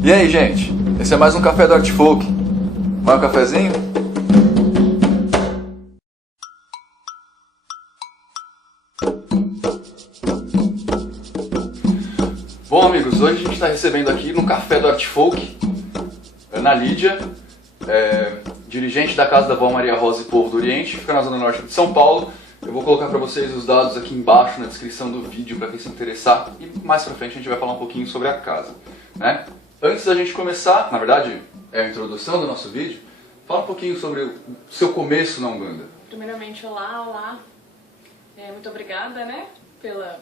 E aí, gente? Esse é mais um Café do Art Folk. Vai um cafezinho? Bom, amigos, hoje a gente está recebendo aqui no Café do Art Folk Ana Lídia, dirigente da Casa da Vó Maria Rosa e Povo do Oriente, fica na Zona Norte de São Paulo. Eu vou colocar para vocês os dados aqui embaixo na descrição do vídeo para quem se interessar, e mais pra frente a gente vai falar um pouquinho sobre a casa, né? Antes da gente começar, na verdade é a introdução do nosso vídeo, fala um pouquinho sobre o seu começo na Umbanda. Primeiramente, olá. Muito obrigada, né,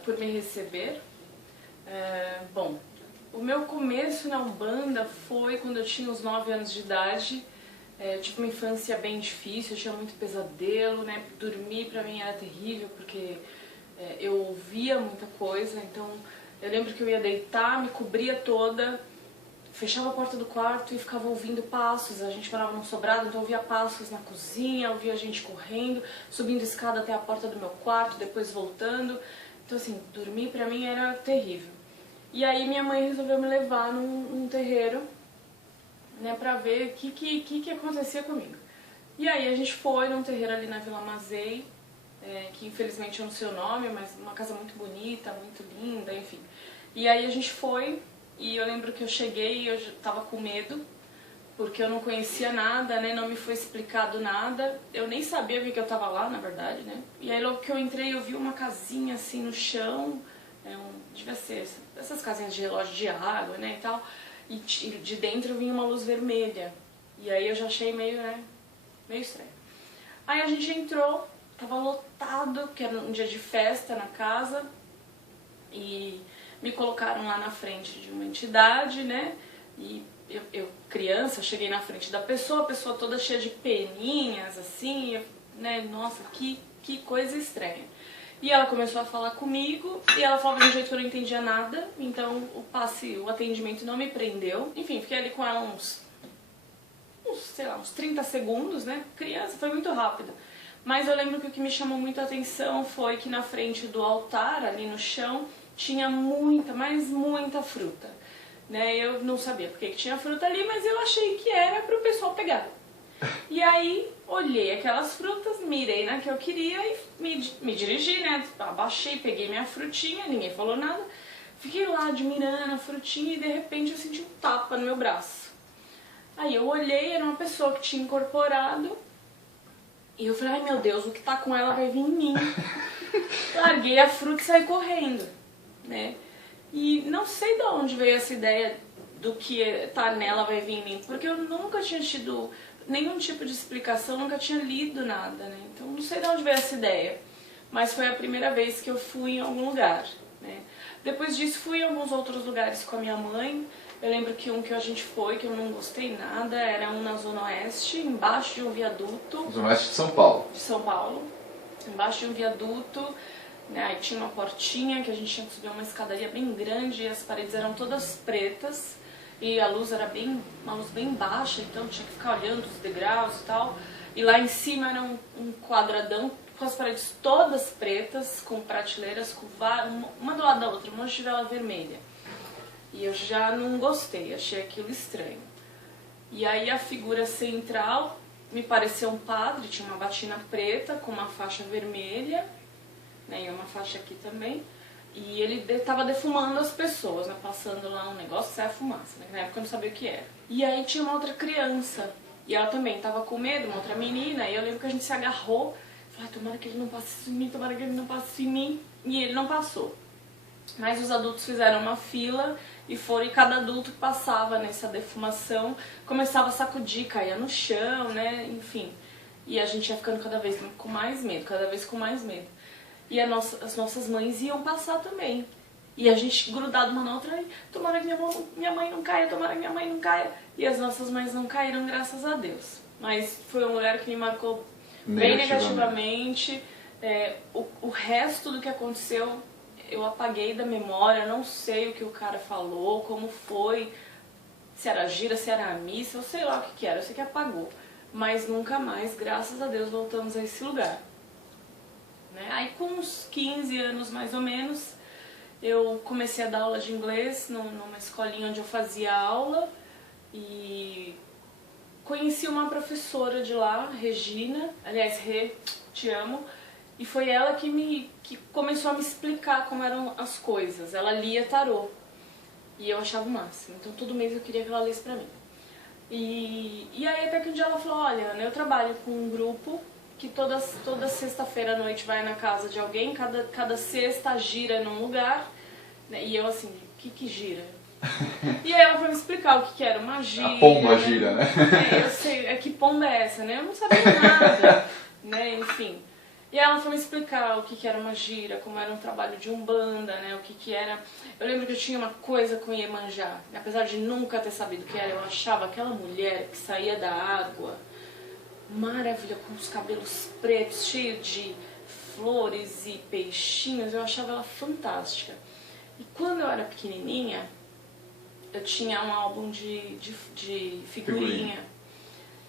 por me receber. Bom, o meu começo na Umbanda foi quando eu tinha uns 9 anos de idade. Eu tive uma infância bem difícil, eu tinha muito pesadelo, né? Dormir pra mim era terrível porque eu ouvia muita coisa. Então eu lembro que eu ia deitar, me cobria toda, fechava a porta do quarto e ficava ouvindo passos. A gente morava num sobrado, então eu ouvia passos na cozinha, ouvia gente correndo, subindo escada até a porta do meu quarto, depois voltando. Então assim, dormir pra mim era terrível. E aí minha mãe resolveu me levar num terreiro, né, pra ver o que acontecia comigo. E aí a gente foi num terreiro ali na Vila Mazei, que infelizmente eu não sei o nome, mas uma casa muito bonita, muito linda, enfim. E aí a gente foi, e eu lembro que eu cheguei e eu tava com medo, porque eu não conhecia nada, né, não me foi explicado nada, eu nem sabia porque eu tava lá, na verdade, né. E aí logo que eu entrei eu vi uma casinha assim no chão, devia ser essas casinhas de relógio de água, né, e tal. E de dentro vinha uma luz vermelha. E aí eu já achei meio estranho. Aí a gente entrou, tava lotado, porque era um dia de festa na casa. E me colocaram lá na frente de uma entidade, né? E eu criança, cheguei na frente da pessoa, a pessoa toda cheia de peninhas, assim, né? Nossa, que coisa estranha. E ela começou a falar comigo, e ela falava de um jeito que eu não entendia nada, então o atendimento não me prendeu. Enfim, fiquei ali com ela uns 30 segundos, né? Criança, foi muito rápido. Mas eu lembro que o que me chamou muito a atenção foi que na frente do altar, ali no chão, tinha muita, mas muita fruta, né? Eu não sabia porque que tinha fruta ali, mas eu achei que era para o pessoal pegar. E aí, olhei aquelas frutas, mirei na que eu queria e me dirigi, né? Abaixei, peguei minha frutinha, ninguém falou nada. Fiquei lá admirando a frutinha e de repente eu senti um tapa no meu braço. Aí eu olhei, era uma pessoa que tinha incorporado. E eu falei, ai meu Deus, o que tá com ela vai vir em mim. Larguei a fruta e saí correndo, né? E não sei de onde veio essa ideia do que tá nela vai vir em mim. Porque eu nunca tinha tido nenhum tipo de explicação, nunca tinha lido nada, né? Então não sei de onde veio essa ideia, mas foi a primeira vez que eu fui em algum lugar, né? Depois disso fui em alguns outros lugares com a minha mãe. Eu lembro que um que a gente foi, que eu não gostei nada, era um na Zona Oeste, embaixo de um viaduto. Zona Oeste de São Paulo. De São Paulo, embaixo de um viaduto, né? Aí tinha uma portinha que a gente tinha que subir uma escadaria bem grande e as paredes eram todas pretas. E a luz era uma luz bem baixa, então tinha que ficar olhando os degraus e tal. E lá em cima era um quadradão com as paredes todas pretas, com prateleiras, com uma do lado da outra, um monte de vela vermelha. E eu já não gostei, achei aquilo estranho. E aí a figura central me pareceu um padre, tinha uma batina preta com uma faixa vermelha, né, e uma faixa aqui também. E ele estava defumando as pessoas, né, passando lá um negócio que saia fumaça, né, na época eu não sabia o que era. E aí tinha uma outra criança, e ela também estava com medo, uma outra menina, e eu lembro que a gente se agarrou, falei, tomara que ele não passe em mim, tomara que ele não passe em mim, e ele não passou. Mas os adultos fizeram uma fila, e cada adulto que passava nessa defumação começava a sacudir, caía no chão, né, enfim. E a gente ia ficando cada vez com mais medo, cada vez com mais medo. E as nossas mães iam passar também. E a gente grudado uma na outra, tomara que minha mãe não caia, tomara que minha mãe não caia. E as nossas mães não caíram, graças a Deus. Mas foi um lugar que me marcou bem negativamente. O resto do que aconteceu eu apaguei da memória, não sei o que o cara falou, como foi, se era gira, se era a missa, eu sei lá o que era, eu sei que apagou. Mas nunca mais, graças a Deus, voltamos a esse lugar. Né? Aí com uns 15 anos mais ou menos, eu comecei a dar aula de inglês numa escolinha onde eu fazia aula e conheci uma professora de lá, Regina, aliás, Rê, te amo, e foi ela que começou a me explicar como eram as coisas. Ela lia tarô e eu achava o máximo, então todo mês eu queria que ela lesse pra mim. E aí até que um dia ela falou, olha, Ana, eu trabalho com um grupo que toda sexta-feira à noite vai na casa de alguém, cada sexta gira num lugar, né? E eu assim, o que gira? E aí ela foi me explicar o que era uma gira. A pomba gira, né? Eu sei, que pomba é essa, né? Eu não sabia nada, né? Enfim. E aí ela foi me explicar o que era uma gira, como era um trabalho de umbanda, né? O que era... Eu lembro que eu tinha uma coisa com Iemanjá, apesar de nunca ter sabido o que era, eu achava aquela mulher que saía da água, maravilha, com os cabelos pretos, cheio de flores e peixinhos, eu achava ela fantástica. E quando eu era pequenininha, eu tinha um álbum de figurinha.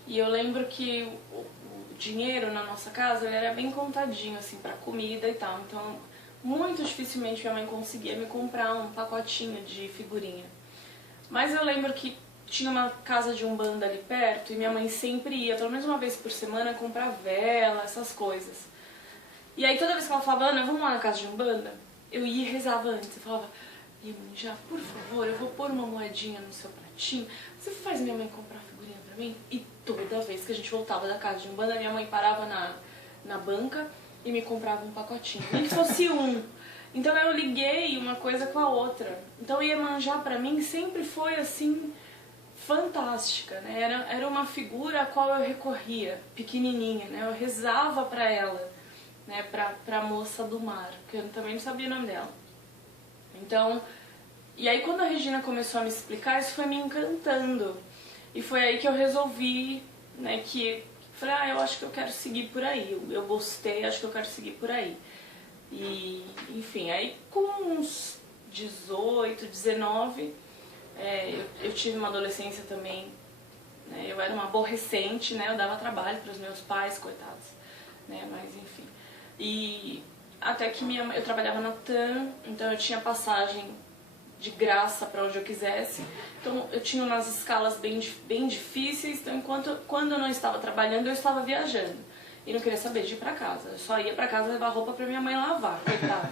E eu lembro que o dinheiro na nossa casa ele era bem contadinho, assim, pra comida e tal. Então, muito dificilmente minha mãe conseguia me comprar um pacotinho de figurinha. Mas eu lembro que tinha uma casa de umbanda ali perto e minha mãe sempre ia, pelo menos uma vez por semana, comprar vela, essas coisas. E aí toda vez que ela falava, Ana, vamos lá na casa de umbanda, eu ia e rezava antes. Eu falava, Iemanjá, por favor, eu vou pôr uma moedinha no seu pratinho, você faz minha mãe comprar figurinha pra mim? E toda vez que a gente voltava da casa de umbanda, minha mãe parava na banca e me comprava um pacotinho, nem que fosse um. Então eu liguei uma coisa com a outra. Então Iemanjá pra mim sempre foi assim, fantástica, né? Era uma figura a qual eu recorria, pequenininha, né? Eu rezava pra ela, né? Pra moça do mar, que eu também não sabia o nome dela. Então, e aí quando a Regina começou a me explicar, isso foi me encantando. E foi aí que eu resolvi, né, que falei, eu acho que eu quero seguir por aí. Eu gostei, acho que eu quero seguir por aí. E, enfim, aí com uns 18, 19, eu tive uma adolescência também, né, eu era uma aborrecente, né, eu dava trabalho para os meus pais, coitados, né, mas enfim. E até que eu trabalhava na TAM, então eu tinha passagem de graça para onde eu quisesse. Então eu tinha umas escalas bem difíceis, então quando eu não estava trabalhando, eu estava viajando. E não queria saber de ir para casa. Eu só ia para casa levar roupa para minha mãe lavar, coitada.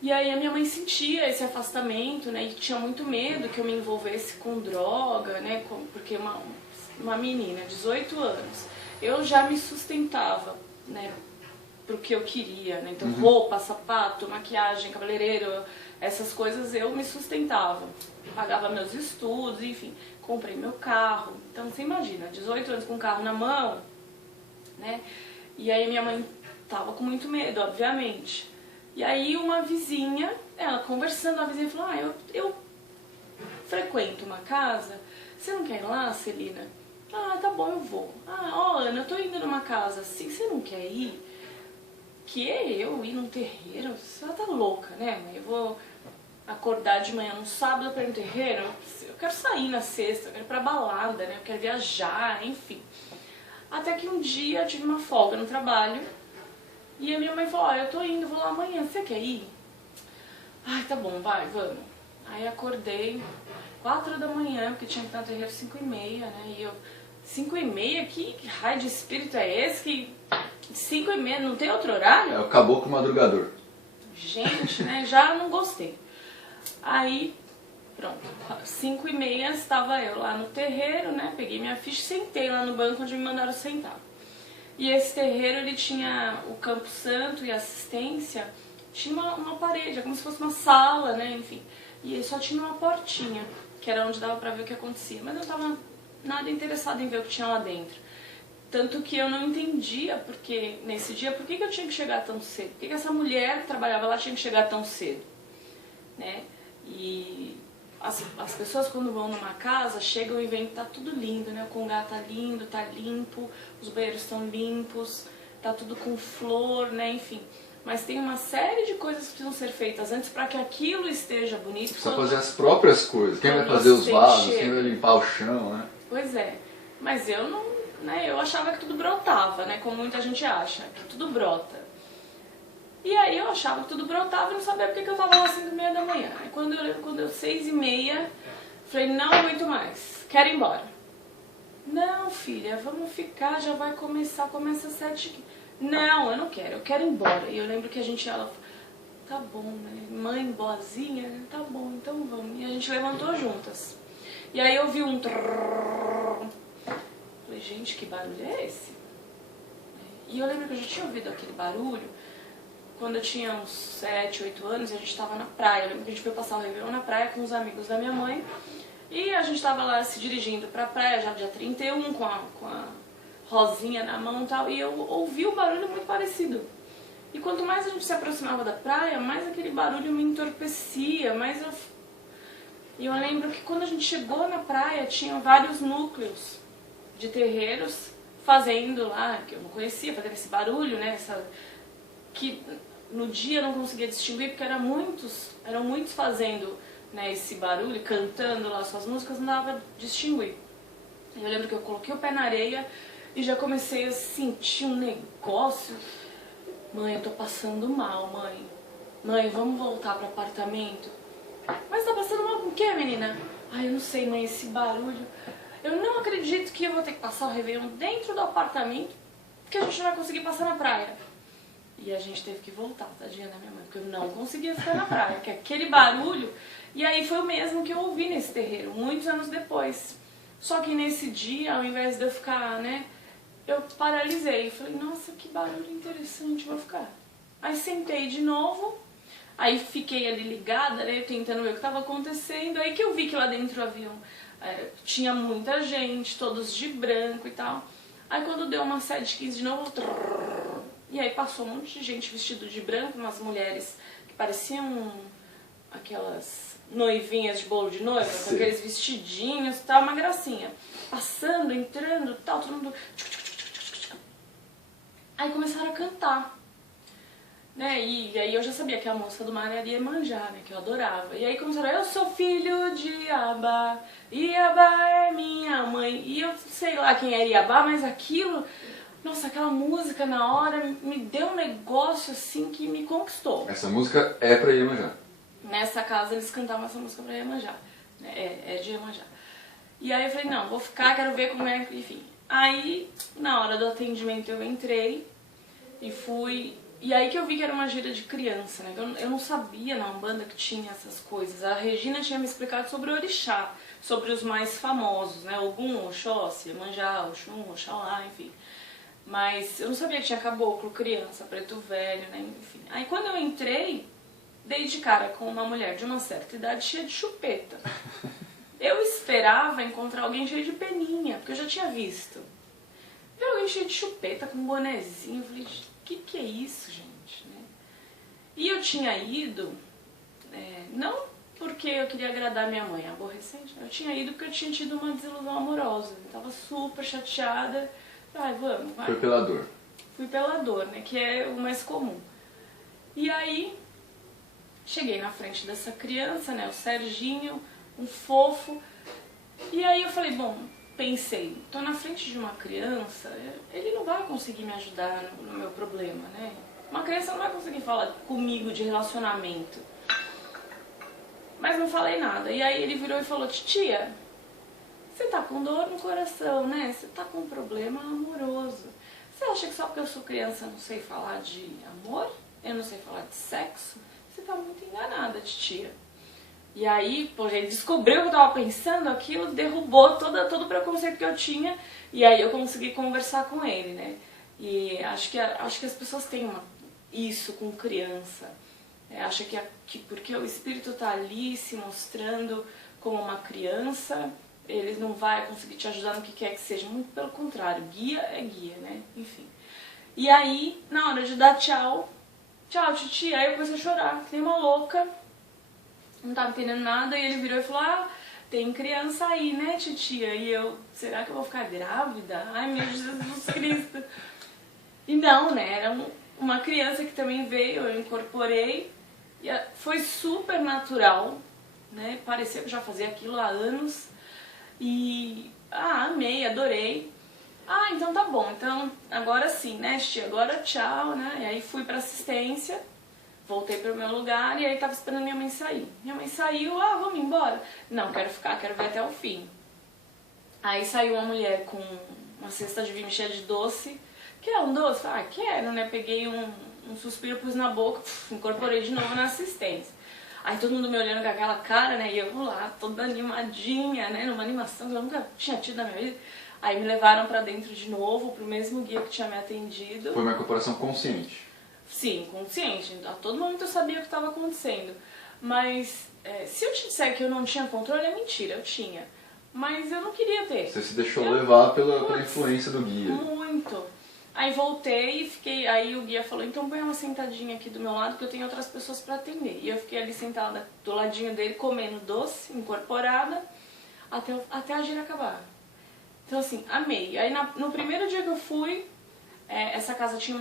E aí a minha mãe sentia esse afastamento, né, e tinha muito medo que eu me envolvesse com droga, né, porque uma menina, 18 anos, eu já me sustentava, né, pro que eu queria, né? Então roupa, sapato, maquiagem, cabeleireiro, essas coisas eu me sustentava. Pagava meus estudos, enfim, comprei meu carro. Então você imagina, 18 anos com um carro na mão, né? E aí minha mãe tava com muito medo, obviamente. E aí uma vizinha, ela conversando, a vizinha falou, eu frequento uma casa, você não quer ir lá, Celina? Ah, tá bom, eu vou. Ana, eu tô indo numa casa assim, você não quer ir? Que eu ir num terreiro? Você tá louca, né, mãe? Eu vou acordar de manhã no sábado pra ir no terreiro? Eu quero sair na sexta, eu quero ir pra balada, né? Eu quero viajar, enfim. Até que um dia eu tive uma folga no trabalho e a minha mãe falou, eu tô indo, vou lá amanhã, você quer ir? Ai, tá bom, vai, vamos. Aí acordei 4 da manhã, porque tinha que estar no terreiro 5h30, né? E eu, 5h30? Que raio de espírito é esse que 5h30, não tem outro horário? É o caboclo madrugador. Gente, né, já não gostei. Aí, pronto, 5h30 estava eu lá no terreiro, né, peguei minha ficha e sentei lá no banco onde me mandaram sentar. E esse terreiro, ele tinha o Campo Santo e a assistência, tinha uma parede, como se fosse uma sala, né, enfim. E ele só tinha uma portinha, que era onde dava pra ver o que acontecia. Mas eu não tava nada interessada em ver o que tinha lá dentro. Tanto que eu não entendia, porque nesse dia, por que eu tinha que chegar tão cedo? Por que essa mulher que trabalhava lá tinha que chegar tão cedo? Né? E as pessoas quando vão numa casa, chegam e veem que tá tudo lindo, né? O congá tá lindo, tá limpo, os banheiros estão limpos, tá tudo com flor, né? Enfim. Mas tem uma série de coisas que precisam ser feitas antes para que aquilo esteja bonito. Precisa fazer as próprias coisas. Quem vai fazer os vasos, quem vai limpar o chão, né? Pois é. Mas eu não... Né, eu achava que tudo brotava, né, como muita gente acha, que tudo brota. E aí eu achava que tudo brotava e não sabia porque que eu tava lá às 5h30 da manhã. Aí quando eu 6h30, falei, não aguento mais, quero ir embora. Não, filha, vamos ficar, já vai começa às 7h. Não, eu não quero, eu quero ir embora. E eu lembro que ela tá bom, né? Mãe boazinha, tá bom, então vamos. E a gente levantou juntas. E aí eu vi um trrr. Falei, gente, que barulho é esse? E eu lembro que eu já tinha ouvido aquele barulho quando eu tinha uns 7, 8 anos e a gente tava na praia. Eu lembro que a gente foi passar o Réveillon na praia com os amigos da minha mãe. E a gente tava lá se dirigindo pra praia, já dia 31, com a rosinha na mão e tal. E eu ouvi um barulho muito parecido. E quanto mais a gente se aproximava da praia, mais aquele barulho me entorpecia, mais eu... E eu lembro que quando a gente chegou na praia, tinha vários núcleos de terreiros fazendo lá, que eu não conhecia, fazendo esse barulho, né? Que no dia eu não conseguia distinguir, porque eram muitos fazendo, né, esse barulho, cantando lá suas músicas, não dava pra distinguir. Eu lembro que eu coloquei o pé na areia e já comecei a sentir um negócio. Mãe, eu tô passando mal, mãe. Mãe, vamos voltar pro apartamento? Mas tá passando mal com o quê, menina? Ai, eu não sei, mãe, esse barulho. Eu não acredito que eu vou ter que passar o Réveillon dentro do apartamento, porque a gente não vai conseguir passar na praia. E a gente teve que voltar, tadinha da minha mãe, porque eu não conseguia ficar na praia, que aquele barulho... E aí foi o mesmo que eu ouvi nesse terreiro, muitos anos depois. Só que nesse dia, ao invés de eu ficar, né, eu paralisei. Falei, nossa, que barulho interessante, vou ficar. Aí sentei de novo, aí fiquei ali ligada, né, tentando ver o que estava acontecendo. Aí que eu vi que lá dentro do avião tinha muita gente, todos de branco e tal. Aí quando deu umas 7h15 de novo, e aí passou um monte de gente vestido de branco, umas mulheres que pareciam aquelas noivinhas de bolo de noiva, com aqueles vestidinhos e tal, uma gracinha. Passando, entrando e tal, todo mundo... Aí começaram a cantar, né? E aí eu já sabia que a música do mar era Iemanjá, né? Que eu adorava. E aí começaram, eu sou filho de Iabá, Iabá é minha mãe. E eu sei lá quem era Iabá, mas aquilo... Nossa, aquela música na hora me deu um negócio assim que me conquistou. Essa música é pra Iemanjá. Nessa casa eles cantavam essa música pra Iemanjá. É de Iemanjá. E aí eu falei, não, vou ficar, quero ver como é, enfim. Aí, na hora do atendimento eu entrei e fui... E aí que eu vi que era uma gira de criança, né? Eu não sabia na Umbanda que tinha essas coisas. A Regina tinha me explicado sobre o orixá, sobre os mais famosos, né? Ogum, Oxóssi, Iemanjá, Oxum, Oxalá, enfim. Mas eu não sabia que tinha caboclo, criança, preto velho, né? Enfim. Aí quando eu entrei, dei de cara com uma mulher de uma certa idade cheia de chupeta. Eu esperava encontrar alguém cheio de peninha, porque eu já tinha visto. Vi alguém cheio de chupeta, com um bonezinho. Eu falei, o que é isso, gente? Né? E eu tinha ido, não porque eu queria agradar minha mãe, aborrecente. Eu tinha ido porque eu tinha tido uma desilusão amorosa. Eu tava super chateada. Ai, vamos, vai. Foi pela dor. Fui pela dor, né? Que é o mais comum. E aí, cheguei na frente dessa criança, né? O Serginho, um fofo. E aí eu falei, bom, pensei, tô na frente de uma criança, ele não vai conseguir me ajudar no meu problema, né? Uma criança não vai conseguir falar comigo de relacionamento. Mas não falei nada. E aí ele virou e falou, titia, você tá com dor no coração, né? Você tá com um problema amoroso. Você acha que só porque eu sou criança eu não sei falar de amor? Eu não sei falar de sexo? Você tá muito enganada, titia. E aí, pô, ele descobriu que eu tava pensando aquilo, derrubou todo o preconceito que eu tinha. E aí eu consegui conversar com ele, né? E acho que as pessoas têm isso com criança. Acha que porque o espírito tá ali se mostrando como uma criança, ele não vai conseguir te ajudar no que quer que seja. Muito pelo contrário, guia é guia, né? Enfim. E aí, na hora de dar tchau, titia, aí eu comecei a chorar, que nem uma louca. Não tava entendendo nada, e ele virou e falou, tem criança aí, né, titia? E eu, será que eu vou ficar grávida? Ai, meu Jesus Cristo. E não, né, era uma criança que também veio, eu incorporei, e foi super natural, né, parecia que eu já fazia aquilo há anos. E, amei, adorei. Então tá bom, então agora sim, né, tia, agora tchau, né? E aí fui pra assistência, voltei pro meu lugar e aí tava esperando minha mãe sair. Minha mãe saiu, vamos embora. Não, quero ficar, quero ver até o fim. Aí saiu uma mulher com uma cesta de vinho cheia de doce. Quer um doce? Quero, né? Peguei um suspiro, pus na boca, incorporei de novo na assistência. Aí todo mundo me olhando com aquela cara, né? E eu lá, toda animadinha, né? Numa animação que eu nunca tinha tido na minha vida. Aí me levaram pra dentro de novo, pro mesmo guia que tinha me atendido. Foi uma incorporação consciente? Sim, consciente. A todo momento eu sabia o que estava acontecendo. Mas se eu te disser que eu não tinha controle, é mentira, eu tinha. Mas eu não queria ter. Você se deixou levar pela influência do guia? Muito. Aí voltei e fiquei, aí o guia falou, então põe uma sentadinha aqui do meu lado que eu tenho outras pessoas para atender. E eu fiquei ali sentada do ladinho dele, comendo doce, incorporada, até a gira acabar. Então assim, amei. Aí no primeiro dia que eu fui, essa casa tinha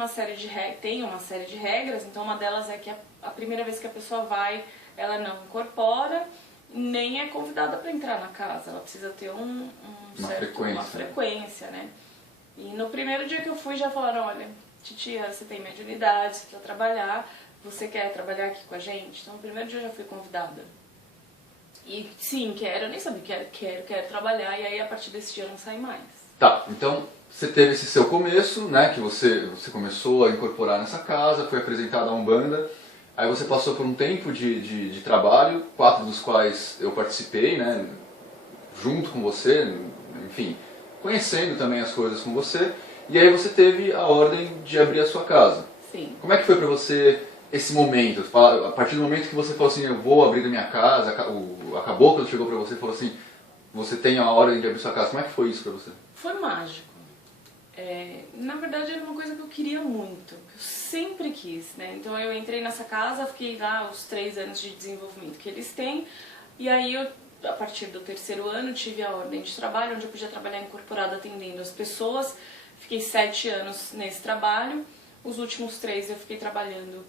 tem uma série de regras, então uma delas é que a primeira vez que a pessoa vai, ela não incorpora, nem é convidada para entrar na casa, ela precisa ter uma frequência, né? E no primeiro dia que eu fui já falaram, olha, titia, você tem mediunidade, você precisa trabalhar, você quer trabalhar aqui com a gente? Então no primeiro dia eu já fui convidada. E sim, quero, eu nem sabia quero trabalhar, e aí a partir desse dia eu não saí mais. Tá, então você teve esse seu começo, né, que você começou a incorporar nessa casa, foi apresentada a Umbanda, aí você passou por um tempo de trabalho, 4 dos quais eu participei, né, junto com você, enfim, conhecendo também as coisas com você, e aí você teve a ordem de abrir a sua casa. Sim. Como é que foi pra você esse momento? A partir do momento que você falou assim, eu vou abrir a minha casa, a cabocla chegou pra você e falou assim, você tem a ordem de abrir sua casa, como é que foi isso pra você? Foi mágico. Na verdade era uma coisa que eu queria muito, que eu sempre quis, né? Então eu entrei nessa casa, fiquei lá os 3 anos de desenvolvimento que eles têm, e aí eu, a partir do 3º ano, tive a ordem de trabalho, onde eu podia trabalhar incorporado atendendo as pessoas. Fiquei 7 anos nesse trabalho, os últimos 3 eu fiquei trabalhando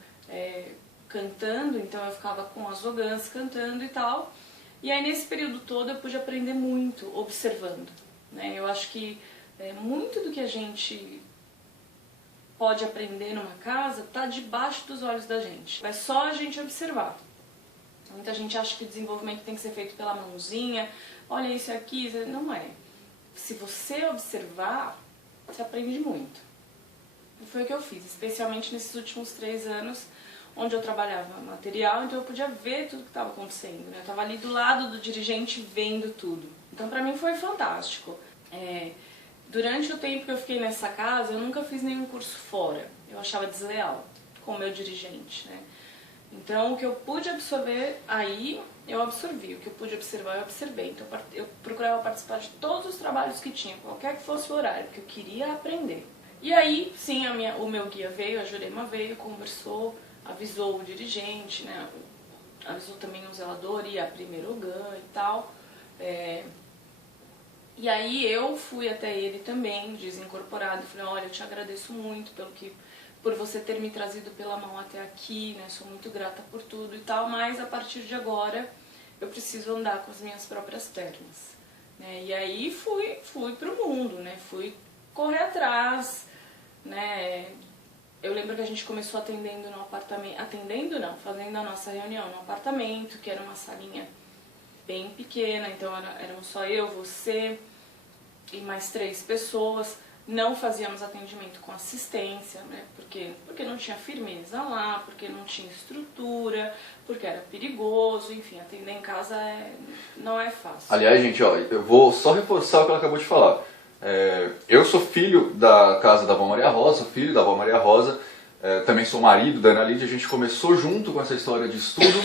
cantando, então eu ficava com as ogãs cantando e tal. E aí nesse período todo eu pude aprender muito observando, né? Eu acho que muito do que a gente pode aprender numa casa está debaixo dos olhos da gente. É só a gente observar. Muita gente acha que o desenvolvimento tem que ser feito pela mãozinha, olha isso aqui, não é. Se você observar, você aprende muito. E foi o que eu fiz, especialmente nesses últimos 3 anos, onde eu trabalhava material, então eu podia ver tudo que estava acontecendo, né? Eu estava ali do lado do dirigente vendo tudo. Então pra mim foi fantástico. Durante o tempo que eu fiquei nessa casa, eu nunca fiz nenhum curso fora. Eu achava desleal com o meu dirigente, né? Então, o que eu pude absorver aí, eu absorvi. O que eu pude observar, eu observei. Então, eu procurava participar de todos os trabalhos que tinha, qualquer que fosse o horário, porque eu queria aprender. E aí, sim, o meu guia veio, a Jurema veio, conversou, avisou o dirigente, né? Avisou também o zelador e a primeira ogã e tal. E aí eu fui até ele também, desincorporado, e falei, olha, eu te agradeço muito por você ter me trazido pela mão até aqui, né, sou muito grata por tudo e tal, mas a partir de agora eu preciso andar com as minhas próprias pernas, né, e aí fui pro mundo, né, fui correr atrás, né, eu lembro que a gente começou atendendo no apartamento, fazendo a nossa reunião no apartamento, que era uma salinha bem pequena, então éramos só eu, você e mais 3 pessoas. Não fazíamos atendimento com assistência, né? Porque não tinha firmeza lá, porque não tinha estrutura, porque era perigoso, enfim, atender em casa não é fácil. Aliás, gente, ó, eu vou só reforçar o que ela acabou de falar. Eu sou filho da casa da Vó Maria Rosa, filho da Vó Maria Rosa, também sou marido da Ana Lídia, a gente começou junto com essa história de estudo,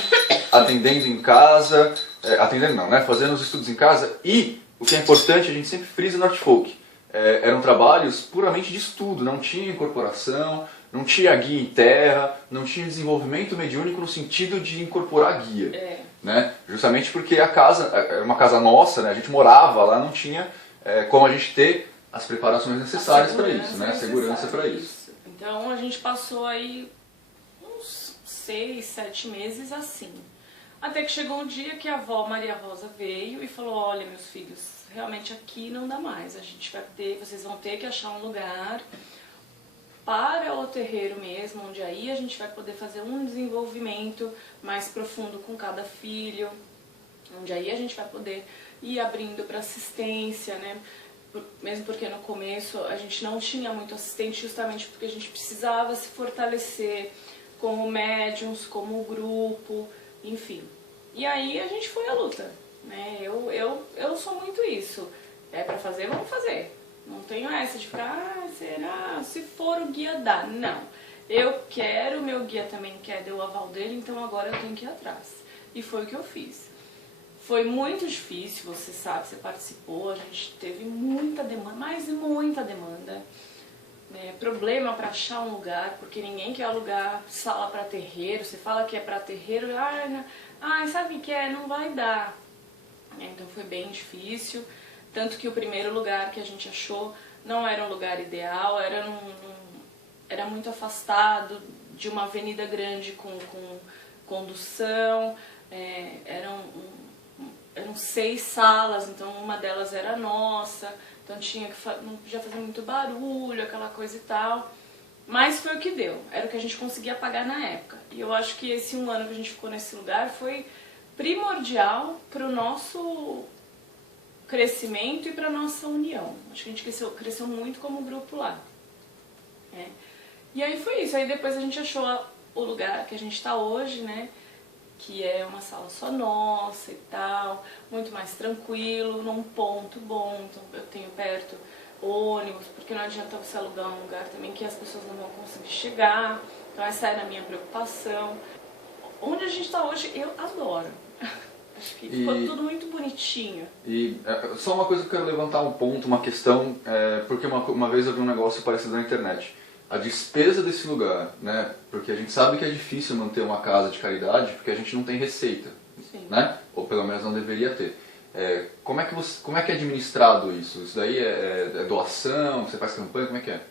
atendendo em casa, atendendo não, né? Fazendo os estudos em casa, e o que é importante, a gente sempre frisa no Artfolk. Eram trabalhos puramente de estudo, não tinha incorporação, não tinha guia em terra, não tinha desenvolvimento mediúnico no sentido de incorporar guia. Né? Justamente porque a casa era uma casa nossa, né? A gente morava lá, não tinha como a gente ter as preparações necessárias para isso, né? A segurança para isso. Então a gente passou aí uns 6, 7 meses assim. Até que chegou um dia que a avó Maria Rosa veio e falou, olha meus filhos, realmente aqui não dá mais, vocês vão ter que achar um lugar para o terreiro mesmo, onde aí a gente vai poder fazer um desenvolvimento mais profundo com cada filho, onde aí a gente vai poder ir abrindo para assistência, né? Mesmo porque no começo a gente não tinha muito assistente, justamente porque a gente precisava se fortalecer como médiums, como grupo, enfim. E aí a gente foi à luta, né? Eu sou muito isso. É pra fazer, vamos fazer. Não tenho essa de ficar, será? Se for o guia dá. Não. Eu quero, o meu guia também quer, deu o aval dele, então agora eu tenho que ir atrás. E foi o que eu fiz. Foi muito difícil, você sabe, você participou, a gente teve muita demanda, mas muita demanda. Né? Problema para achar um lugar, porque ninguém quer alugar sala para terreiro, você fala que é para terreiro, sabe o que é? Não vai dar. Então foi bem difícil, tanto que o primeiro lugar que a gente achou não era um lugar ideal, era muito afastado de uma avenida grande com condução, eram 6 salas, então uma delas era nossa, então não podia fazer muito barulho, aquela coisa e tal. Mas foi o que deu, era o que a gente conseguia pagar na época. E eu acho que esse 1 ano que a gente ficou nesse lugar foi primordial para o nosso crescimento e para a nossa união. Acho que a gente cresceu muito como grupo lá. E aí foi isso, aí depois a gente achou o lugar que a gente está hoje, né? Que é uma sala só nossa e tal, muito mais tranquilo, num ponto bom, então eu tenho perto ônibus, porque não adianta você alugar um lugar também que as pessoas não vão conseguir chegar, então essa era a minha preocupação. Onde a gente está hoje, eu adoro. Acho que ficou tudo muito bonitinho. E só uma coisa que eu quero levantar um ponto, uma questão, porque uma vez eu vi um negócio parecido na internet. A despesa desse lugar, né? Porque a gente sabe que é difícil manter uma casa de caridade porque a gente não tem receita, Sim. né? Ou pelo menos não deveria ter. Como é que é administrado isso? Isso daí é doação? Você faz campanha? Como é que é?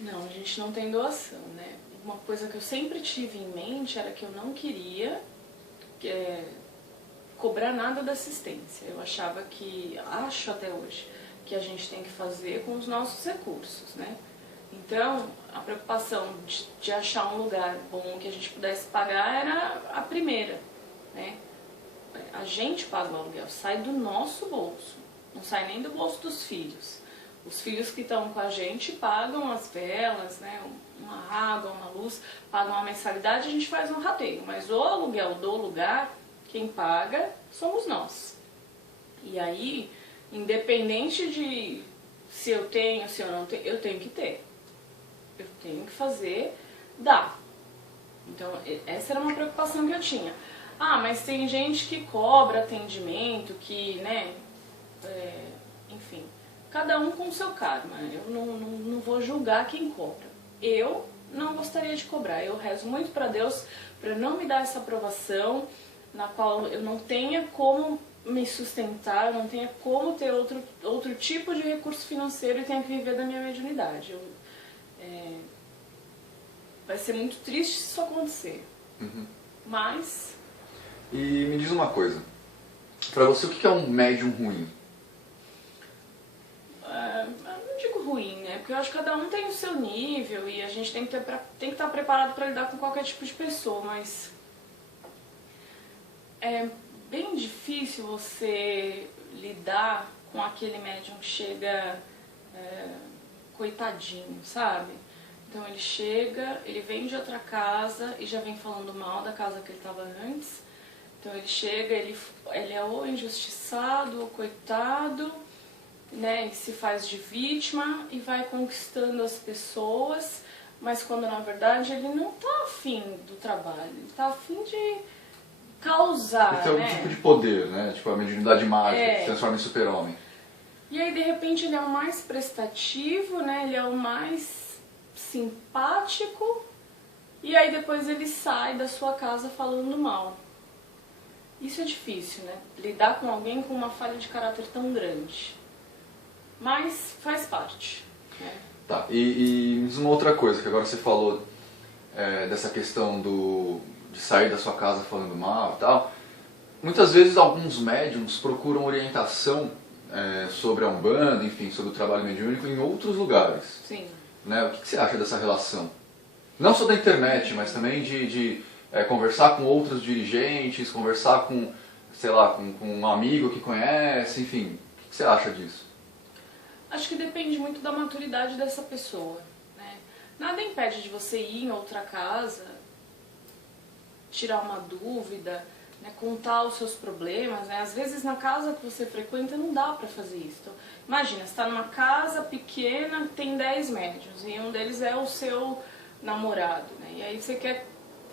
Não, a gente não tem doação, né? Uma coisa que eu sempre tive em mente era que eu não queria cobrar nada da assistência. Eu achava acho até hoje, que a gente tem que fazer com os nossos recursos, né? Então, a preocupação de achar um lugar bom que a gente pudesse pagar era a primeira, né? A gente paga o aluguel, sai do nosso bolso, não sai nem do bolso dos filhos. Os filhos que estão com a gente pagam as velas, né? Uma água, uma luz, pagam a mensalidade, a gente faz um rateio. Mas o aluguel do lugar, quem paga somos nós. E aí, independente de se eu tenho, se eu não tenho, eu tenho que ter. Eu tenho que fazer, dá. Então, essa era uma preocupação que eu tinha. Mas tem gente que cobra atendimento, que, né, enfim, cada um com o seu karma. Eu não vou julgar quem cobra. Eu não gostaria de cobrar. Eu rezo muito para Deus para não me dar essa aprovação na qual eu não tenha como me sustentar, eu não tenha como ter outro tipo de recurso financeiro e tenha que viver da minha mediunidade. Vai ser muito triste se isso acontecer. Uhum. Mas... E me diz uma coisa, pra você o que é um médium ruim? Eu não digo ruim, né? Porque eu acho que cada um tem o seu nível e a gente tem que estar preparado para lidar com qualquer tipo de pessoa, mas... É bem difícil você lidar com aquele médium que chega coitadinho, sabe? Então ele chega, ele vem de outra casa e já vem falando mal da casa que ele estava antes. Então ele chega, ele é ou injustiçado ou coitado, né? E se faz de vítima e vai conquistando as pessoas, mas quando na verdade ele não está afim do trabalho, ele está afim de causar, Então, né? um tipo de poder, né? Tipo a mediunidade mágica que se transforma em super-homem. E aí de repente ele é o mais prestativo, né? Ele é o mais simpático, e aí depois ele sai da sua casa falando mal. Isso é difícil, né? Lidar com alguém com uma falha de caráter tão grande. Mas faz parte. Né? Tá, e me diz uma outra coisa, que agora você falou dessa questão de sair da sua casa falando mal e tal. Muitas vezes alguns médiums procuram orientação sobre a Umbanda, enfim, sobre o trabalho mediúnico em outros lugares. Sim. né? O que você acha dessa relação? Não só da internet, mas também de conversar com outros dirigentes, conversar com, sei lá, com um amigo que conhece, enfim. O que você acha disso? Acho que depende muito da maturidade dessa pessoa, né? Nada impede de você ir em outra casa, tirar uma dúvida, né, contar os seus problemas, né? Às vezes na casa que você frequenta não dá pra fazer isso. Então, imagina, você está numa casa pequena, tem 10 médiuns e um deles é o seu namorado, né? E aí você quer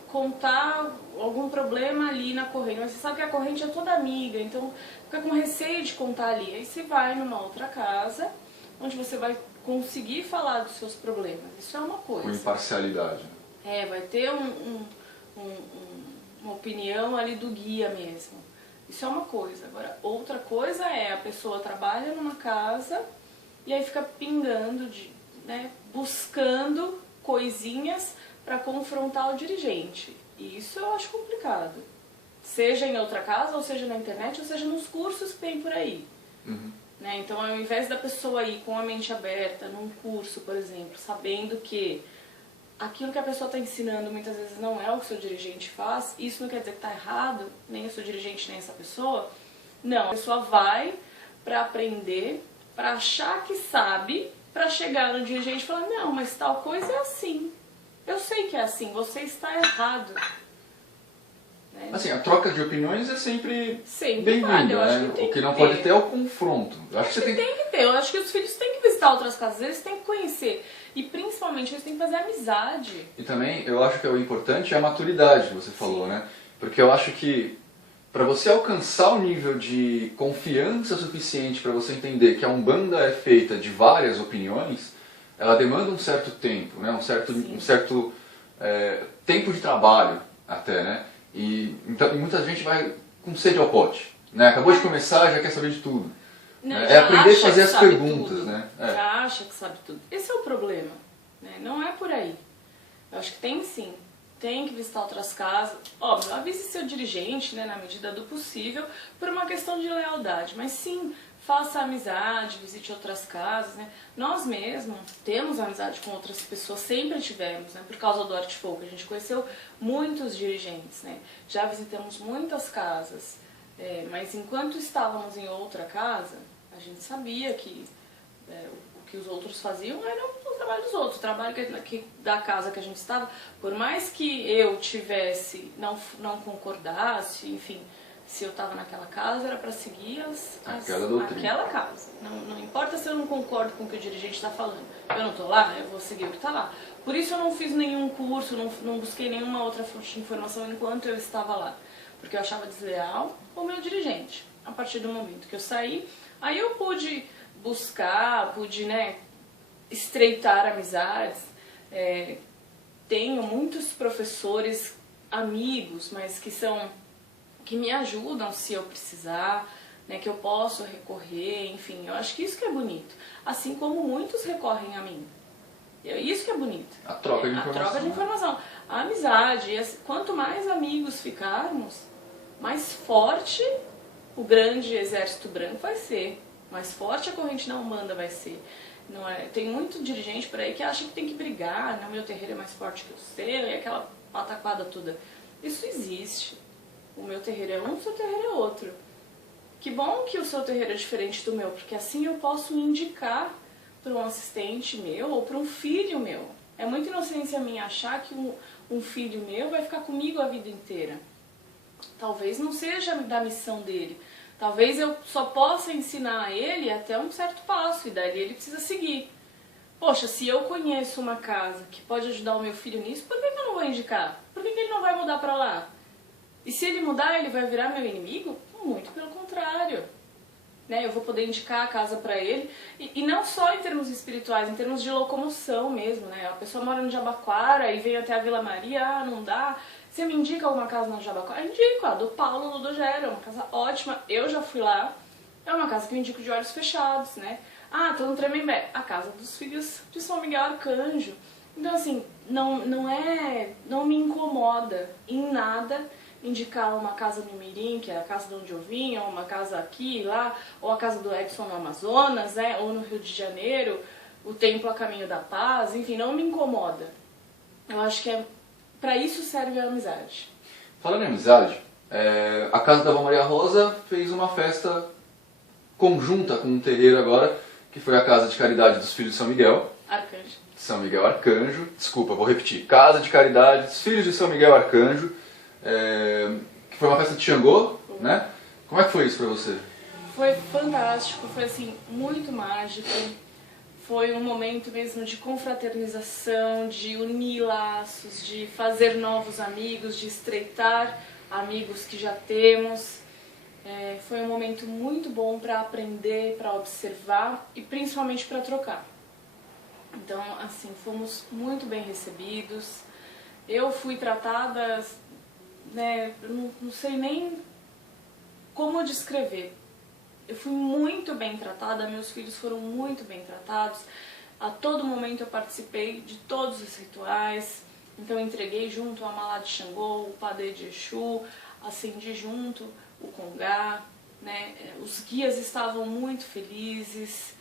contar algum problema ali na corrente, mas você sabe que a corrente é toda amiga, então fica com receio de contar ali. Aí você vai numa outra casa, onde você vai conseguir falar dos seus problemas. Isso é uma coisa. Com imparcialidade. Vai ter uma opinião ali do guia mesmo. Isso é uma coisa. Agora, outra coisa é a pessoa trabalha numa casa e aí fica pingando, né, buscando coisinhas para confrontar o dirigente. E isso eu acho complicado. Seja em outra casa, ou seja na internet, ou seja nos cursos que tem por aí. Uhum. Né? Então, ao invés da pessoa ir com a mente aberta num curso, por exemplo, sabendo que aquilo que a pessoa está ensinando muitas vezes não é o que o seu dirigente faz, isso não quer dizer que está errado, nem o seu dirigente, nem essa pessoa. Não, a pessoa vai para aprender, para achar que sabe, para chegar no dirigente e falar, não, mas tal coisa é assim. Eu sei que é assim, você está errado. Né? Assim, a troca de opiniões é sempre Sempre vale, eu bem-vinda, acho né? que tem O que que não ter. pode ter é o confronto. Eu acho que você Tem que ter, eu acho que os filhos têm que visitar outras casas, eles têm que conhecer. E principalmente eles têm que fazer amizade. E também eu acho que o importante é a maturidade que você falou, né? Porque eu acho que para você alcançar o nível de confiança suficiente para você entender que a Umbanda é feita de várias opiniões, ela demanda um certo tempo, né? Um certo tempo de trabalho até, né? E então, muita gente vai com sede ao pote, né? Acabou de começar, já quer saber de tudo. Não, É aprender a acha fazer que as sabe perguntas, tudo. né? Já acha que sabe tudo. Esse é o problema, né? Não é por aí. Eu acho que tem sim. Tem que visitar outras casas. Óbvio, avise seu dirigente, né, na medida do possível, por uma questão de lealdade. Mas sim, faça amizade, visite outras casas, né? Nós mesmos temos amizade com outras pessoas, sempre tivemos, né? Por causa do Art Folk, a gente conheceu muitos dirigentes, né? Já visitamos muitas casas. Mas enquanto estávamos em outra casa, a gente sabia que o que os outros faziam era o trabalho dos outros. O trabalho da casa que a gente estava, por mais que eu tivesse, não concordasse, enfim, se eu estava naquela casa, era para seguir aquela casa. Não importa se eu não concordo com o que o dirigente está falando. Eu não estou lá, eu vou seguir o que está lá. Por isso eu não fiz nenhum curso, não busquei nenhuma outra fonte de informação enquanto eu estava lá. Porque eu achava desleal o meu dirigente. A partir do momento que eu saí, aí eu pude buscar, né, estreitar amizades. Tenho muitos professores amigos, mas que me ajudam se eu precisar, né, que eu posso recorrer, enfim. Eu acho que isso que é bonito. Assim como muitos recorrem a mim. Isso que é bonito. A troca de informação. A troca de informação. A amizade. Quanto mais amigos ficarmos, mais forte o grande exército branco vai ser. Mais forte a corrente da Umbanda vai ser. Não é? Tem muito dirigente por aí que acha que tem que brigar, né? O meu terreiro é mais forte que o seu, e aquela pataquada toda. Isso existe. O meu terreiro é um, o seu terreiro é outro. Que bom que o seu terreiro é diferente do meu, porque assim eu posso indicar para um assistente meu ou para um filho meu. É muita inocência minha achar que um filho meu vai ficar comigo a vida inteira. Talvez não seja da missão dele. Talvez eu só possa ensinar a ele até um certo passo e dali ele precisa seguir. Poxa, se eu conheço uma casa que pode ajudar o meu filho nisso, por que eu não vou indicar? Por que ele não vai mudar pra lá? E se ele mudar, ele vai virar meu inimigo? Muito pelo contrário. Né? Eu vou poder indicar a casa pra ele. E não só em termos espirituais, em termos de locomoção mesmo. Né? A pessoa mora no Jabaquara e vem até a Vila Maria, não dá. Você me indica alguma casa no Jabaquara? Eu indico, a do Paulo Ludogero, é uma casa ótima. Eu já fui lá. É uma casa que eu indico de olhos fechados, né? Ah, tô no Tremembé, a casa dos filhos de São Miguel Arcanjo. Então, assim, não me incomoda em nada indicar uma casa no Mirim, que é a casa de onde eu vim, ou uma casa aqui, lá, ou a casa do Edson no Amazonas, né? Ou no Rio de Janeiro. o templo a caminho da paz, enfim, não me incomoda. Eu acho que para isso serve a amizade. Falando em amizade, a Casa da Vó Maria Rosa fez uma festa conjunta com um terreiro agora, que foi a Casa de Caridade dos Filhos de São Miguel. Arcanjo. São Miguel Arcanjo. Desculpa, vou repetir. Casa de Caridade dos Filhos de São Miguel Arcanjo. Que foi uma festa de Xangô, né? Como é que foi isso pra você? Foi fantástico, foi assim, muito mágico. Foi um momento mesmo de confraternização, de unir laços, de fazer novos amigos, de estreitar amigos que já temos. Foi um momento muito bom para aprender, para observar e principalmente para trocar. Então, assim, fomos muito bem recebidos. Eu fui tratada, né, não sei nem como descrever. Eu fui muito bem tratada, meus filhos foram muito bem tratados. A todo momento eu participei de todos os rituais. Então eu entreguei junto a Malá de Xangô, o Padê de Exu, acendi junto o Congá, né? Os guias estavam muito felizes.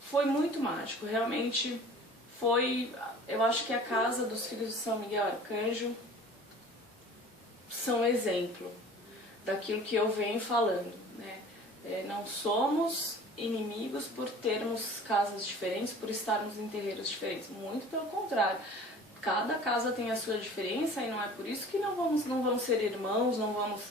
Foi muito mágico, realmente foi. Eu acho que a Casa dos Filhos de São Miguel Arcanjo são exemplo daquilo que eu venho falando, né? Não somos inimigos por termos casas diferentes, por estarmos em terreiros diferentes. Muito pelo contrário. Cada casa tem a sua diferença e não é por isso que não vamos ser irmãos, não vamos,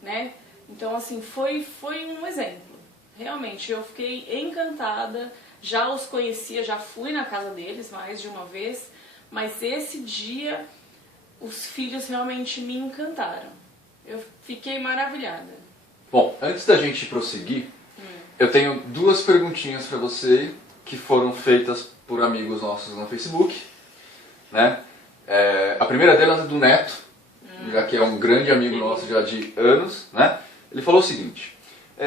né? Então, assim, foi um exemplo. Realmente, eu fiquei encantada, já os conhecia, já fui na casa deles mais de uma vez, mas esse dia os filhos realmente me encantaram. Eu fiquei maravilhada. Bom, antes da gente prosseguir, eu tenho duas perguntinhas para você que foram feitas por amigos nossos no Facebook, né? A primeira delas é do Neto, já que é um grande amigo nosso já de anos, né? Ele falou o seguinte: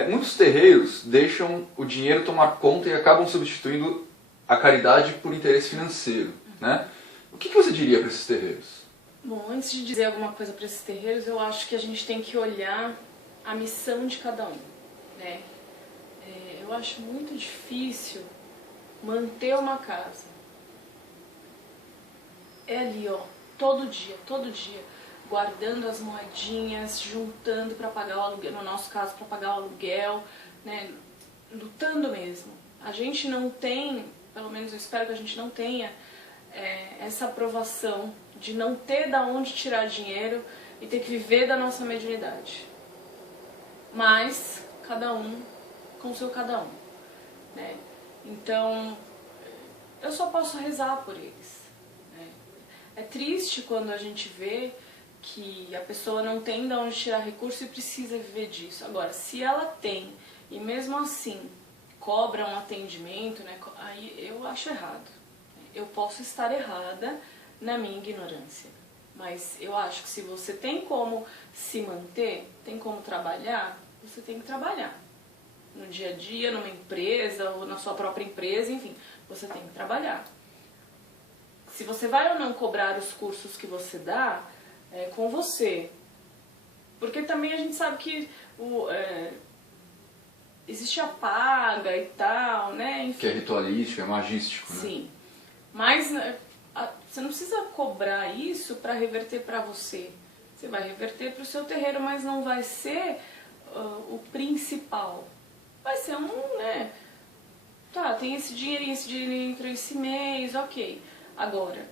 muitos terreiros deixam o dinheiro tomar conta e acabam substituindo a caridade por interesse financeiro, né? O que você diria para esses terreiros? Bom, antes de dizer alguma coisa para esses terreiros, eu acho que a gente tem que olhar a missão de cada um, né? Eu acho muito difícil manter uma casa. É ali, ó, todo dia, guardando as moedinhas, juntando para pagar o aluguel, no nosso caso, para pagar o aluguel, né? Lutando mesmo. A gente não tem, pelo menos eu espero que a gente não tenha, essa aprovação de não ter da onde tirar dinheiro e ter que viver da nossa mediunidade. Mas cada um com o seu cada um, né? Então, eu só posso rezar por eles, né? É triste quando a gente vê que a pessoa não tem de onde tirar recurso e precisa viver disso. Agora, se ela tem e mesmo assim cobra um atendimento, né, aí eu acho errado. Eu posso estar errada na minha ignorância, mas eu acho que se você tem como se manter, tem como trabalhar, você tem que trabalhar. No dia a dia, numa empresa ou na sua própria empresa, enfim, você tem que trabalhar. Se você vai ou não cobrar os cursos que você dá, é com você. Porque também a gente sabe que existe a paga e tal, né? Enfim. Que é ritualístico, é magístico, né? Sim. Mas você não precisa cobrar isso para reverter para você. Você vai reverter para o seu terreiro, mas não vai ser o principal. Vai ser né? Tá, tem esse dinheirinho entrou esse mês, ok. Agora,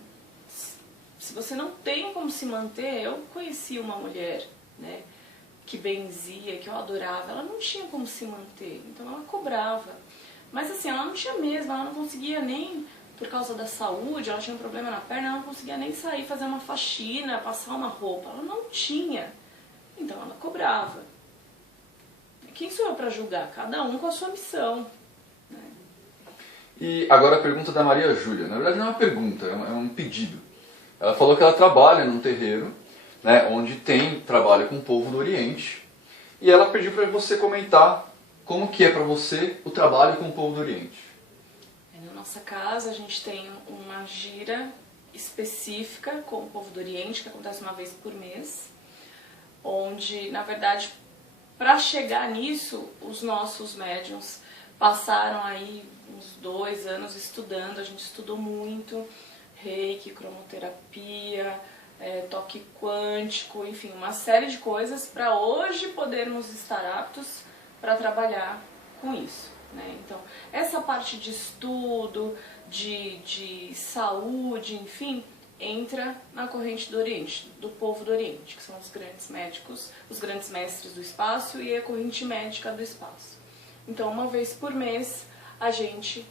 se você não tem como se manter, eu conheci uma mulher, né, que benzia, que eu adorava, ela não tinha como se manter, então ela cobrava. Mas assim, ela não tinha mesmo, ela não conseguia nem, por causa da saúde, ela tinha um problema na perna, ela não conseguia nem sair, fazer uma faxina, passar uma roupa, ela não tinha. Então ela cobrava. Quem sou eu para julgar? Cada um com a sua missão, né? E agora a pergunta da Maria Júlia. Na verdade não é uma pergunta, é um pedido. Ela falou que ela trabalha num terreiro, né, onde tem trabalho com o povo do Oriente. E ela pediu para você comentar como que é para você o trabalho com o povo do Oriente. Na nossa casa a gente tem uma gira específica com o povo do Oriente, que acontece uma vez por mês, onde, na verdade, para chegar nisso, os nossos médiuns passaram aí uns 2 anos estudando, a gente estudou muito, reiki, cromoterapia, toque quântico, enfim, uma série de coisas para hoje podermos estar aptos para trabalhar com isso, né? Então, essa parte de estudo, de saúde, enfim, entra na corrente do Oriente, do povo do Oriente, que são os grandes médicos, os grandes mestres do espaço e a corrente médica do espaço. Então, uma vez por mês, a gente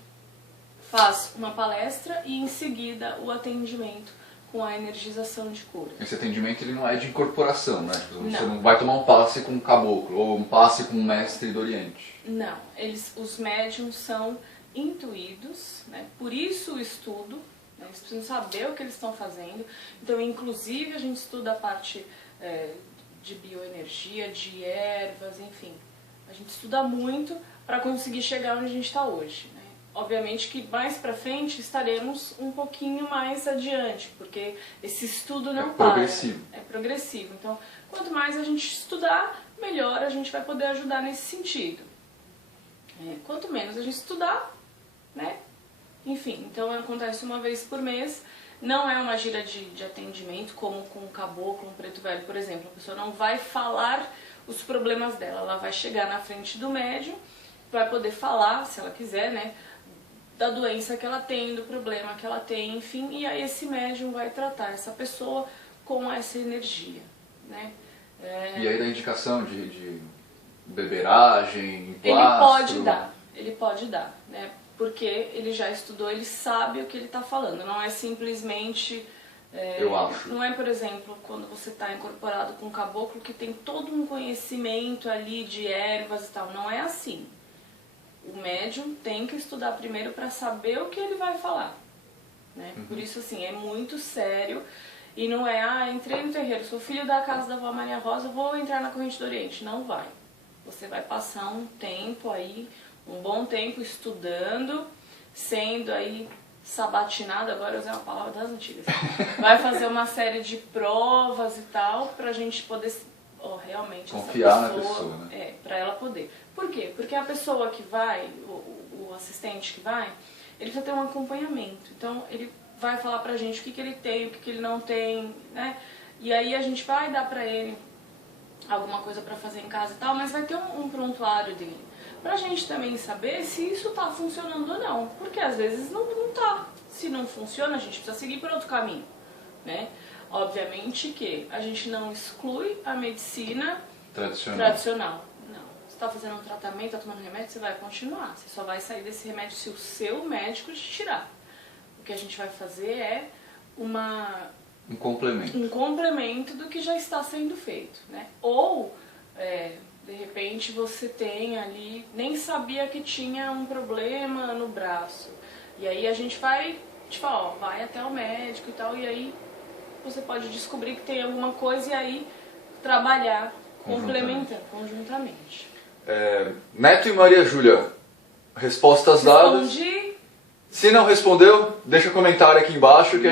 faz uma palestra e, em seguida, o atendimento com a energização de cura. Esse atendimento ele não é de incorporação, né? Você não vai tomar um passe com um caboclo ou um passe com um mestre do Oriente. Não, os médiums são intuídos, né? Por isso o estudo, né? Eles precisam saber o que eles estão fazendo. Então, inclusive, a gente estuda a parte de bioenergia, de ervas, enfim. A gente estuda muito para conseguir chegar onde a gente está hoje, né? Obviamente que mais pra frente estaremos um pouquinho mais adiante, porque esse estudo não para. É progressivo. Então, quanto mais a gente estudar, melhor a gente vai poder ajudar nesse sentido. Quanto menos a gente estudar, né? Enfim, então acontece uma vez por mês. Não é uma gira de atendimento como com um caboclo, um preto velho, por exemplo. A pessoa não vai falar os problemas dela. Ela vai chegar na frente do médium, vai poder falar, se ela quiser, né? Da doença que ela tem, do problema que ela tem, enfim, e aí esse médium vai tratar essa pessoa com essa energia, né? E aí da indicação de beberagem, emplastro? Ele pode dar, né? Porque ele já estudou, ele sabe o que ele está falando, não é simplesmente... eu acho. Não é, por exemplo, quando você está incorporado com um caboclo que tem todo um conhecimento ali de ervas e tal, não é assim. O médium tem que estudar primeiro para saber o que ele vai falar, né? Por isso, assim, é muito sério e não é, entrei no terreiro, sou filho da casa da Vó Maria Rosa, vou entrar na corrente do Oriente. Não vai. Você vai passar um tempo aí, um bom tempo estudando, sendo aí sabatinado, agora eu usei uma palavra das antigas. Vai fazer uma série de provas e tal, pra gente poder... realmente confiar essa pessoa, na pessoa, né? Para ela poder. Por quê? Porque a pessoa que vai, o assistente que vai, ele precisa ter um acompanhamento. Então, ele vai falar pra gente o que ele tem, o que ele não tem, né? E aí a gente vai dar pra ele alguma coisa pra fazer em casa e tal, mas vai ter um prontuário dele. Pra gente também saber se isso tá funcionando ou não. Porque às vezes não tá. Se não funciona, a gente precisa seguir por outro caminho, né? Obviamente que a gente não exclui a medicina tradicional. Não. Você está fazendo um tratamento, está tomando remédio, você vai continuar. Você só vai sair desse remédio se o seu médico te tirar. O que a gente vai fazer é um complemento do que já está sendo feito, né? Ou, de repente, você tem ali, nem sabia que tinha um problema no braço. E aí a gente vai, vai até o médico e tal, e aí você pode descobrir que tem alguma coisa e aí trabalhar conjuntamente. Neto e Maria Júlia, respostas dadas. Respondi. Se não respondeu, deixa um comentário aqui embaixo que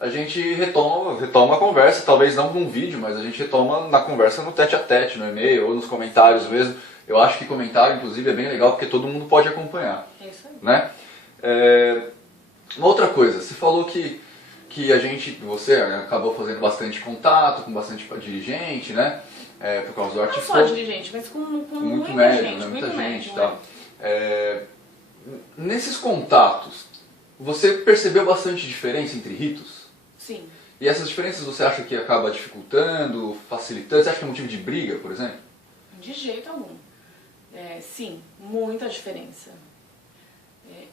a gente retoma a conversa, talvez não num vídeo, mas a gente retoma na conversa no tete-a-tete, no e-mail ou nos comentários mesmo. Eu acho que comentário, inclusive, é bem legal porque todo mundo pode acompanhar. É isso aí. Né? Uma outra coisa, você falou que você acabou fazendo bastante contato com bastante dirigente, né? Por causa do Artfoc. Não só dirigente, mas com muita médium, gente, né? Muita gente, médium, nesses contatos, você percebeu bastante diferença entre ritos? Sim. E essas diferenças você acha que acaba dificultando, facilitando? Você acha que é motivo de briga, por exemplo? De jeito algum. Sim, muita diferença.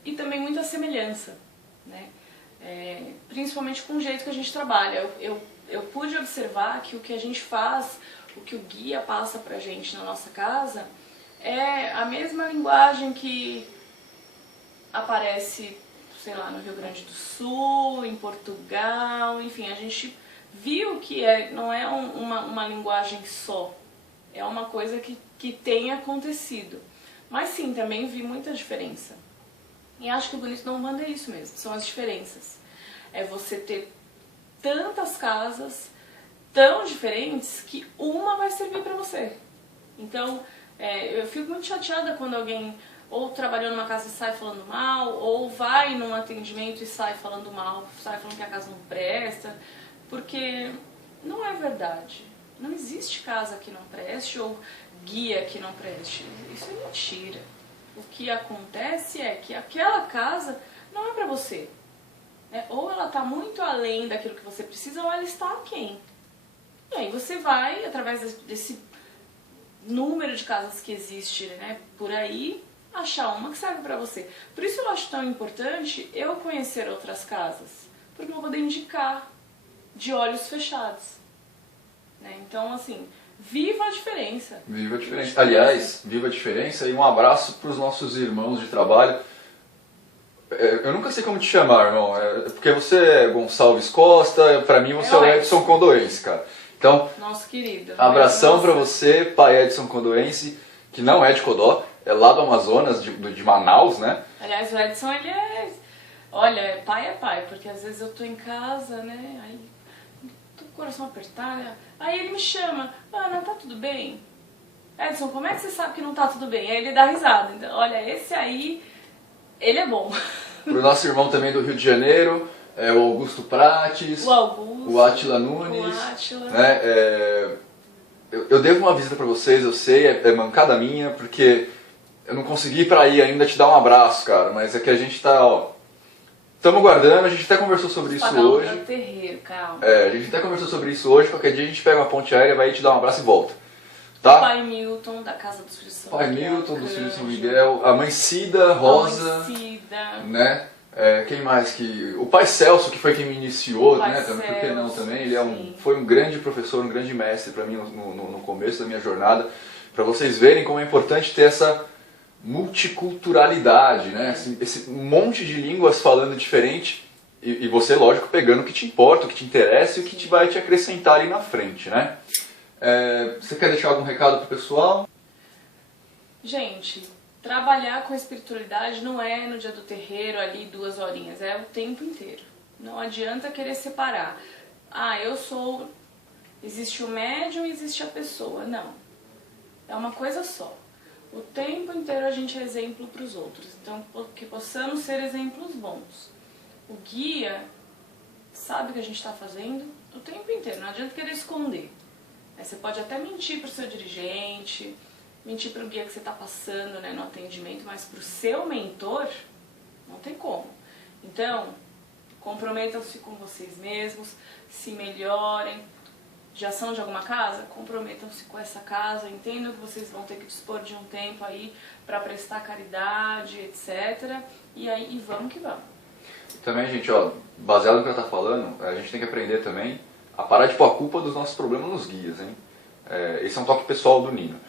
E também muita semelhança, né? Principalmente com o jeito que a gente trabalha. Eu pude observar que o que a gente faz, o que o guia passa pra gente na nossa casa, é a mesma linguagem que aparece, sei lá, no Rio Grande do Sul, em Portugal, enfim, a gente viu que não é uma linguagem só, é uma coisa que tem acontecido. Mas sim, também vi muita diferença. E acho que o bonito da Umbanda é isso mesmo, são as diferenças. É você ter tantas casas tão diferentes que uma vai servir pra você. Então, eu fico muito chateada quando alguém ou trabalhou numa casa e sai falando mal, ou vai num atendimento e sai falando mal, sai falando que a casa não presta, porque não é verdade. Não existe casa que não preste ou guia que não preste. Isso é mentira. O que acontece é que aquela casa não é pra você. Ou ela está muito além daquilo que você precisa, ou ela está aquém. E aí você vai, através desse número de casas que existe, né, por aí, achar uma que serve pra você. Por isso eu acho tão importante eu conhecer outras casas, porque eu vou poder indicar de olhos fechados. Né? Então, assim, viva a diferença. Viva a diferença. Aliás, viva a diferença e um abraço para os nossos irmãos de trabalho. Eu nunca sei como te chamar, irmão. Porque você é Gonçalves Costa, pra mim você é o Edson Condoense, cara. Então, nosso querido. abração pra você, pai Edson Condoense, que não é de Codó, é lá do Amazonas, de Manaus, né? Aliás, o Edson, ele é... Olha, pai é pai, porque às vezes eu tô em casa, né, aí tô com o coração apertado, né? Aí ele me chama, Ana, tá tudo bem? Edson, como é que você sabe que não tá tudo bem? Aí ele dá risada. Então, olha, esse aí, ele é bom. Pro nosso irmão também do Rio de Janeiro, o Augusto Prates, O Augusto, o Átila Nunes. o Átila. Né? Eu devo uma visita pra vocês, eu sei, é mancada minha, porque eu não consegui ir pra aí ainda te dar um abraço, cara, mas é que a gente tá, ó, estamos guardando, a gente até conversou sobre isso hoje. Pagar o terreiro, calma. A gente até conversou sobre isso hoje, qualquer dia a gente pega uma ponte aérea, vai te dar um abraço e volta. Tá? O pai Milton, da Casa dos Filhos de São Pai Miguel. Milton, dos Filhos de São Miguel, a mãe Cida, Rosa, A mãe Cida. né? Quem mais que... O pai Celso, que foi quem me iniciou, Pai né? Por que não Celso, também? Ele sim. foi um grande professor, um grande mestre para mim no começo da minha jornada, para vocês verem como é importante ter essa multiculturalidade, né? Esse monte de línguas falando diferente e você, lógico, pegando o que te importa, o que te interessa e o que vai te acrescentar ali na frente, né? Você quer deixar algum recado pro pessoal? Gente, trabalhar com espiritualidade não é no dia do terreiro ali 2 horinhas, é o tempo inteiro. Não adianta querer separar. Eu sou... Existe o médium e existe a pessoa. Não. É uma coisa só. O tempo inteiro a gente é exemplo para os outros. Então, que possamos ser exemplos bons. O guia sabe o que a gente está fazendo o tempo inteiro. Não adianta querer esconder. Você pode até mentir para o seu dirigente, mentir para o guia que você está passando, né, no atendimento, mas para o seu mentor, não tem como. Então, comprometam-se com vocês mesmos, se melhorem. Já são de alguma casa? Comprometam-se com essa casa, entendam que vocês vão ter que dispor de um tempo aí para prestar caridade, etc. E vamos que vamos. Também, gente, ó, baseado no que ela está falando, a gente tem que aprender também a parar de pôr a culpa dos nossos problemas nos guias, hein? Esse é um toque pessoal do Nino.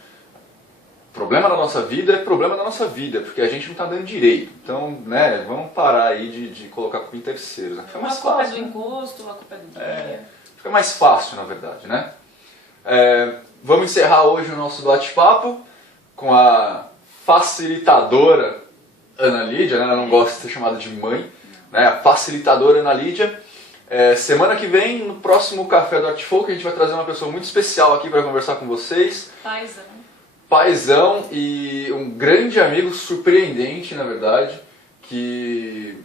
Problema da nossa vida é problema da nossa vida, porque a gente não está dando direito. Então, né, vamos parar aí de colocar a culpa em terceiros. Né? Fica mais culpa fácil, é do né? encosto, a culpa é do guia. Fica mais fácil, na verdade, né? Vamos encerrar hoje o nosso bate-papo com a facilitadora Ana Lídia, né? Ela não gosta de ser chamada de mãe, né? A facilitadora Ana Lídia. Semana que vem, no próximo Café do Art Folk, a gente vai trazer uma pessoa muito especial aqui para conversar com vocês. Paizão e um grande amigo, surpreendente, na verdade, que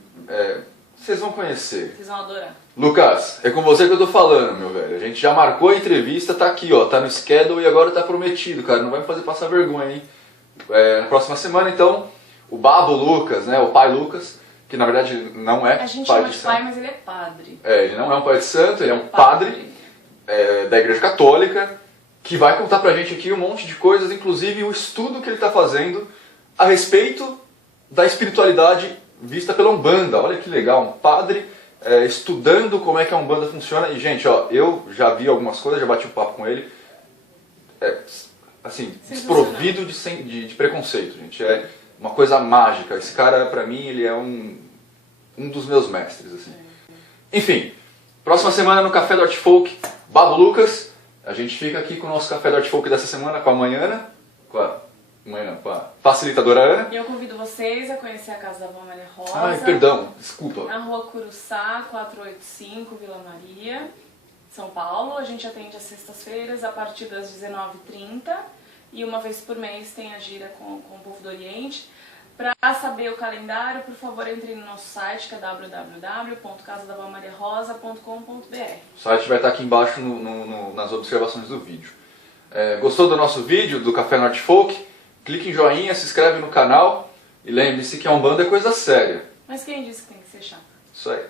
vocês vão conhecer. Vocês vão adorar. Lucas, é com você que eu tô falando, meu velho. A gente já marcou a entrevista, tá aqui, ó, tá no schedule e agora tá prometido, cara. Não vai me fazer passar vergonha, hein? Na próxima semana, então, o Babo Lucas, né, o pai Lucas, que na verdade não é pai de santo. A gente chama de pai, mas ele é padre. Ele não é um pai de santo, ele é um padre da Igreja Católica, que vai contar pra gente aqui um monte de coisas, inclusive o estudo que ele tá fazendo a respeito da espiritualidade vista pela Umbanda. Olha que legal, um padre estudando como é que a Umbanda funciona. E, gente, ó, eu já vi algumas coisas, já bati um papo com ele. Assim, desprovido de preconceito, gente. É uma coisa mágica. Esse cara, pra mim, ele é um dos meus mestres, assim. Enfim, próxima semana no Café do Art Folk, Babo Lucas. A gente fica aqui com o nosso Café do Art Folk dessa semana, com a Manhana, com a facilitadora Ana. E eu convido vocês a conhecer a Casa da Vó Maria Rosa. Ai, perdão, desculpa. Na Rua Curuçá, 485, Vila Maria, São Paulo. A gente atende às sextas-feiras a partir das 19h30 e uma vez por mês tem a gira com o povo do Oriente. Para saber o calendário, por favor, entre no nosso site, que é www.casadavomariarosa.com.br. O site vai estar aqui embaixo nas observações do vídeo. Gostou do nosso vídeo, do Café Norte Folk? Clique em joinha, se inscreve no canal e lembre-se que a Umbanda é coisa séria. Mas quem disse que tem que ser chato? Isso aí.